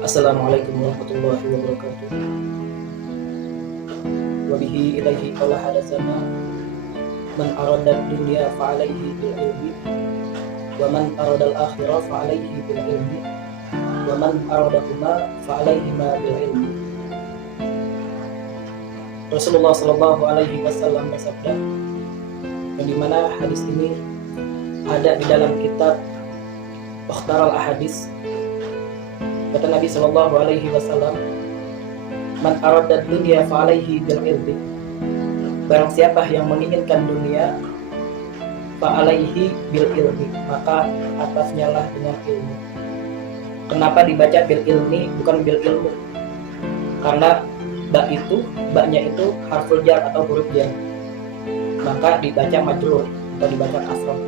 Assalamualaikum warahmatullahi wabarakatuh. Wabihi ilaihi qala hadatsana man arada dunya fa alaihi bil ilmi wa man arada al akhirah fa alaihi bil ilmi wa man aradahuma fa alaihi ma bil ilmi. Rasulullah sallallahu alaihi wasallam bersabda, yang dimana hadis ini ada di dalam kitab Mukhtar al-Ahadits. Kata Nabi sallallahu alaihi wasallam, man arada dunya fa alaihi bil ilmi. Barang siapa yang menginginkan dunia, fa alaihi bil ilmi, maka atasnya lah dengan ilmu. Kenapa dibaca bil ilmi bukan bil ilmu? Karena baknya itu harful jar atau huruf jar, maka dibaca majrur atau dibaca kasrah.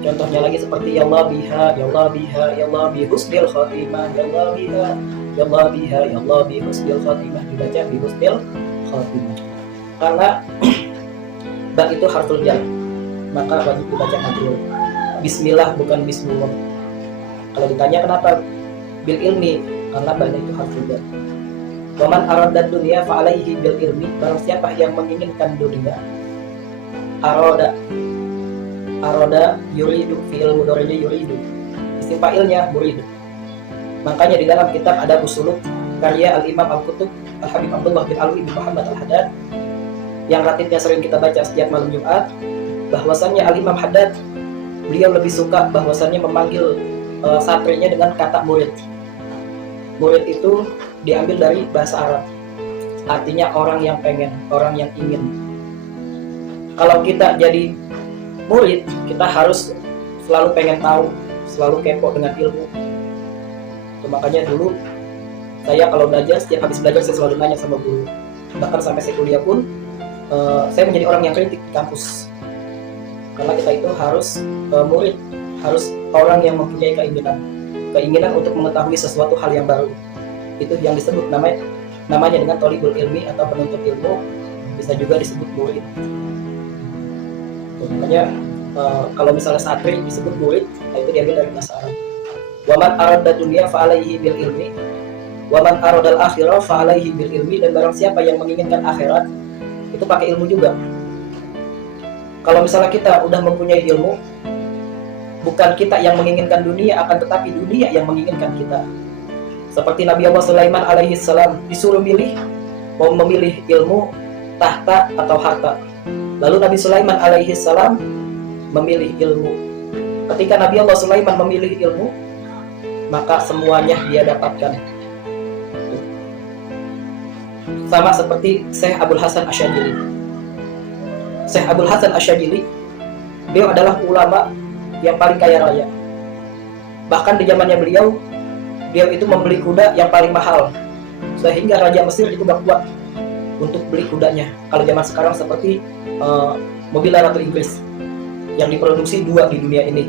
Contohnya lagi seperti ya Allah biha, ya Allah biha, ya Allah bi husnil khatimah, ya Allah biha, ya Allah biha, ya Allah bi husnil khatimah, dibaca bi husnil khatimah. Karena ba itu harful jar, maka wajib dibaca majrur. Bismillah bukan bismillah. Kalau ditanya kenapa bil ilmi, karena ba itu harful jar. Waman arada dunia fa alaihi bil ilmi. Barang siapa yang menginginkan dunia, arada yuridu, fi'il mudhari'nya yuridu, isim fa'ilnya muridu. Makanya di dalam kitab ada usuluk karya al-Imam Al-Qutub Al-Habib Abdullah bin Alwi bin Muhammad Al-Haddad, yang ratibnya sering kita baca setiap malam Jumat, bahwasannya al-Imam Haddad beliau lebih suka bahwasannya memanggil satrinya dengan kata murid. Murid itu diambil dari bahasa Arab, artinya orang yang pengen, orang yang ingin. Kalau kita jadi murid, kita harus selalu pengen tahu, selalu kepo dengan ilmu. Itu makanya dulu saya kalau belajar, setiap habis belajar saya selalu nanya sama guru. Bahkan sampai saya kuliah pun saya menjadi orang yang kritik di kampus. Karena kita itu harus murid, harus orang yang mempunyai keinginan untuk mengetahui sesuatu hal yang baru. Itu yang disebut namanya dengan thalibul ilmi atau penuntut ilmu, bisa juga disebut murid. Makanya kalau misalnya satri disebut murid, itu diambil dari bahasa Arab. Waman arada dunia fa alaihi bil ilmi, waman aradal akhirah fa alaihi bil ilmi. Dan barang siapa yang menginginkan akhirat, itu pakai ilmu juga. Kalau misalnya kita udah mempunyai ilmu, bukan kita yang menginginkan dunia, akan tetapi dunia yang menginginkan kita. Seperti Nabi Allah Sulaiman alaihi salam disuruh mau memilih ilmu, tahta atau harta. Lalu Nabi Sulaiman alaihi salam memilih ilmu. Ketika Nabi Allah Sulaiman memilih ilmu, maka semuanya dia dapatkan. Sama seperti Syekh Abdul Hasan Asyadzili. Syekh Abdul Hasan Asyadzili, beliau adalah ulama yang paling kaya raya. Bahkan di zamannya beliau itu membeli kuda yang paling mahal, sehingga Raja Mesir itu gak kuat untuk beli kudanya. Kalau zaman sekarang seperti mobil Ratu Inggris yang diproduksi dua di dunia ini.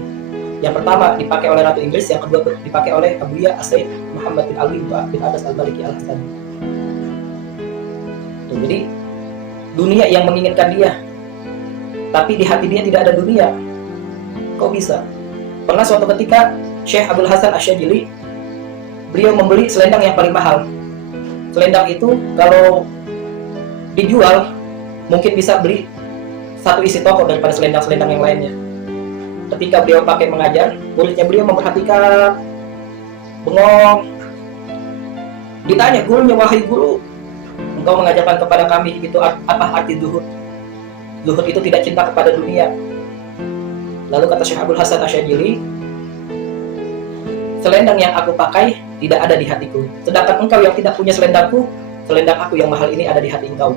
Yang pertama dipakai oleh Ratu Inggris, yang kedua dipakai oleh Abuya As-Said Muhammad bin Alwi bin Abbas Al-Maliki Al-Hasani. Jadi dunia yang menginginkan dia, tapi di hati dia tidak ada dunia. Kok bisa? Pernah suatu ketika Syekh Abdul Hasan Asyadzili, beliau membeli selendang yang paling mahal. Selendang itu kalau dijual mungkin bisa beli satu isi toko daripada selendang-selendang yang lainnya. Ketika beliau pakai mengajar, muridnya beliau memperhatikan, bengong. Ditanya gurunya, wahai guru, engkau mengajarkan kepada kami itu apa arti zuhud? Zuhud itu tidak cinta kepada dunia. Lalu kata Syekh Abdul Hasan Asyadzili, selendang yang aku pakai tidak ada di hatiku. Sedangkan engkau yang tidak punya selendangku, selendang aku yang mahal ini ada di hati engkau.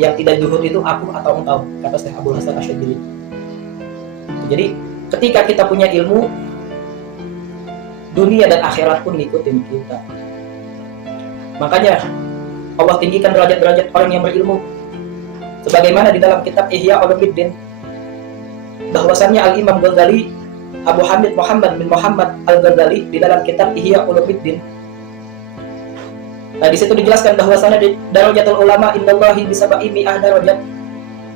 Yang tidak zuhud itu aku atau engkau, kata Syekh Abdul Hasan Asyadzili. Jadi ketika kita punya ilmu, dunia dan akhirat pun ngikutin kita. Makanya Allah tinggikan derajat-derajat orang yang berilmu. Sebagaimana di dalam kitab Ihya Ulumuddin, bahwasannya Al-Imam Ghazali, Abu Hamid Muhammad bin Muhammad Al-Ghazali, di dalam kitab Ihya Ulumuddin, nah di situ dijelaskan bahwasannya darajatul ulama indallahi bisaba'i mi'ah darajat.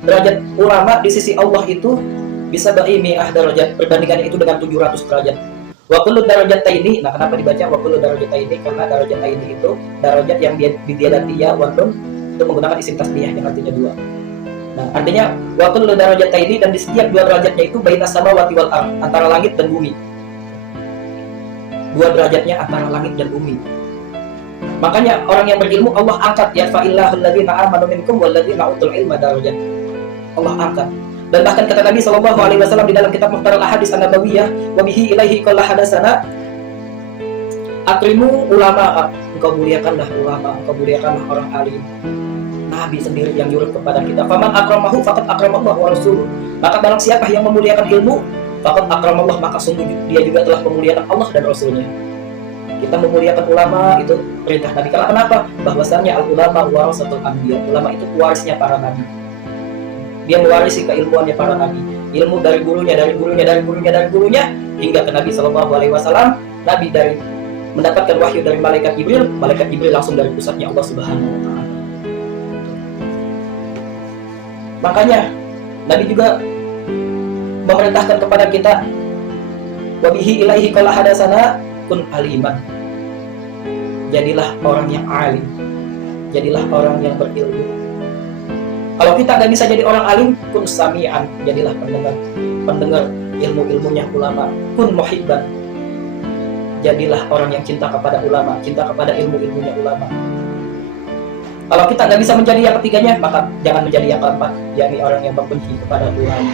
Derajat ulama di sisi Allah itu bisaba'i mi'ah darajat, perbandingannya itu dengan 700 derajat. Wa kullu darajataini. Nah, kenapa dibaca wa kullu darajataini? Karena darajataini itu darajat yang bidiadati ya wa nun itu menggunakan isim tasniyah yang artinya dua. Nah, artinya wa kullu darajataini, dan di setiap dua derajatnya itu bainas samawati wal ardh, antara langit dan bumi. Dua derajatnya antara langit dan bumi. Makanya orang yang berilmu Allah angkat, ya fa'illahul ladzina amanu minkum wal ladzina utul ilma darajat. Allah angkat. Dan bahkan kata Nabi sallallahu alaihi wasallam di dalam kitab Mukhtarul Ahadits An-Nabawiyah, wa bihi ilaihi qala hadatsana akrimu ulama, engkau muliakanlah ulama, engkau muliakanlah orang alim. Nabi sendiri yang nyuruh kepada kita, faman akramahu faqad akramallahu wa rasuluh. Maka barang siapa yang memuliakan ilmu, faqad akramallah, maka sungguh dia juga telah memuliakan Allah dan Rasulnya. Kita memuliakan ulama itu perintah Nabi. Karena kenapa? Bahwasannya al-ulama warasatul anbiya. Ulama itu warisnya para nabi. Dia mewarisi keilmuannya para nabi. Ilmu dari gurunya, dari gurunya, dari gurunya, dari gurunya hingga ke Nabi sallallahu alaihi wasallam. Nabi dari mendapatkan wahyu dari malaikat Jibril langsung dari pusatnya Allah Subhanahu wa taala. Makanya Nabi juga memerintahkan kepada kita, wa bihi ilaihi qala hadatsana kun aliman. Jadilah orang yang alim. Jadilah orang yang berilmu. Kalau kita nggak bisa jadi orang alim, kun sami'an, jadilah pendengar ilmu-ilmunya ulama. Kun muhibban, jadilah orang yang cinta kepada ulama, cinta kepada ilmu-ilmunya ulama. Kalau kita nggak bisa menjadi yang ketiganya, maka jangan menjadi yang keempat, yakni orang yang membenci kepada ulama.